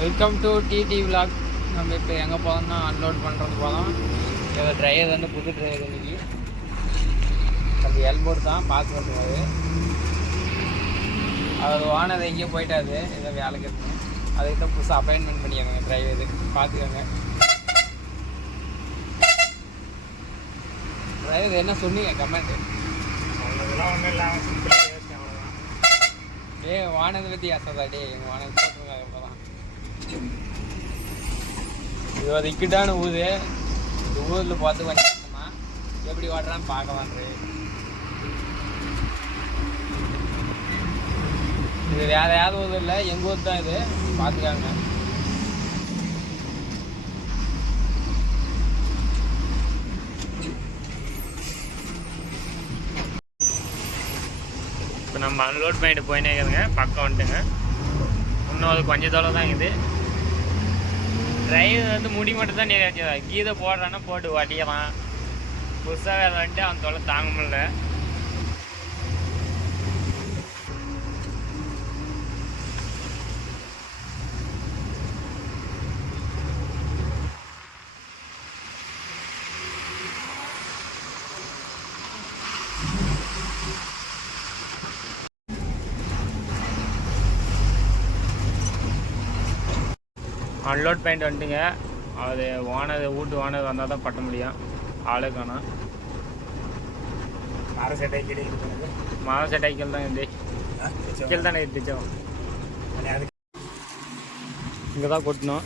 Welcome to DD vlog. நம்ம இப்போ எங்கே போகிறோம்னா அன்லோட் பண்ணுறது போகிறோம். இதில் டிரைவர் வந்து புது டிரைவர் இன்னைக்கு. அது எல்போர்ட் தான் பார்த்து வருவார். அவர் ஓனர் எங்கேயோ போயிட்டாரு, ஏதோ வேலைக்கு இருக்கு. அதுக்கு தான் புதுசாக அப்பாயின்மெண்ட் பண்ணியாங்க டிரைவர். பார்த்துக்கோங்க. டிரைவர் என்ன சொன்னீங்க கமெண்ட்? அதெல்லாம் ஒன்றும் இல்லை, வானதை பற்றி ஆசைதா எங்கள் வானது போட்டுருக்காங்க. இப்போ தான் இது ஒரு இக்கட்டான ஊர். இந்த ஊரில் பார்த்து வந்துட்டோம்னா எப்படி ஓடுறான்னு பார்க்கலான்று. இது வேறு யாரும் ஊர் இல்லை, எங்கள் ஊர் தான் இது. பார்த்துக்காங்க. இப்போ நம்ம அன்லோட் பண்ணிட்டு போயினே இருக்குதுங்க. பக்கம் வந்துட்டுங்க. இன்னொரு கொஞ்சம் தூரம் தான் இது. டிரைவர் வந்து முடி மட்டும் தான் நிறைய கீதை போடுறான்னா போட்டு வட்டிக்கலாம். புதுசாக வேலை வந்துட்டு அவன் தொலை தாங்க முடியல. அன்லோட் பண்ணிட்டு வந்துட்டுங்க. அது ஓனர் வீட்டு ஓனர் வந்தால் தான் பட்ட முடியும். ஆளே காணோம். மர செட்டைக்கல் தான் இது. கீழே தானே இருந்துச்சோம். இங்கே தான் கொட்டணும்.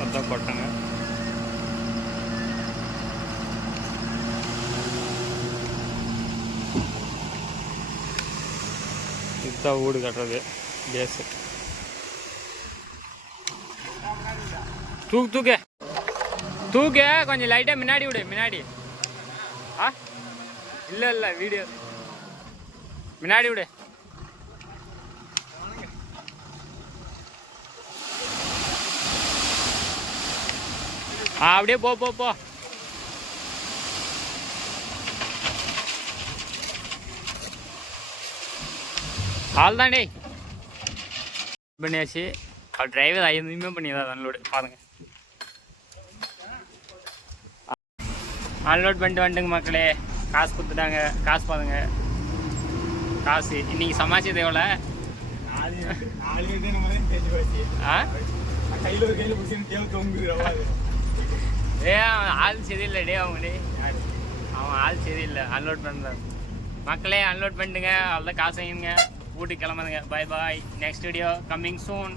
மொத்தம் கொட்டாங்க. இதுதான் வீடு கட்டுறது பேஸு. தூக்கு கொஞ்சம் லைட்டாக முன்னாடி விடு. முன்னாடி இல்லை வீடியோ முன்னாடி விடு. அப்படியே போ. ஆள் தாண்டே பண்ணியாச்சு. அவர் டிரைவர் 5 நிமிஷம் பண்ணிடுறாரு அன்லோடு. பாருங்க, அன்லோட் பண்ணிட்டு வந்துட்டுங்க மக்களே. காசு கொடுத்துட்டாங்க. காசு பாருங்க. காசு இன்னைக்கு சமாளிச்சது எவ்வளோ? ஆள் சரியில்லை டே. அவன் ஆள் சரியில்லை. அன்லோட் பண்ணுறாரு மக்களே. அன்லோட் பண்ணிட்டுங்க. அவ்வளோதான் காசு வாங்கிங்க. வீட்டுக்கு கிளம்புங்க. பாய். நெக்ஸ்ட் வீடியோ கம்மிங் சூன்.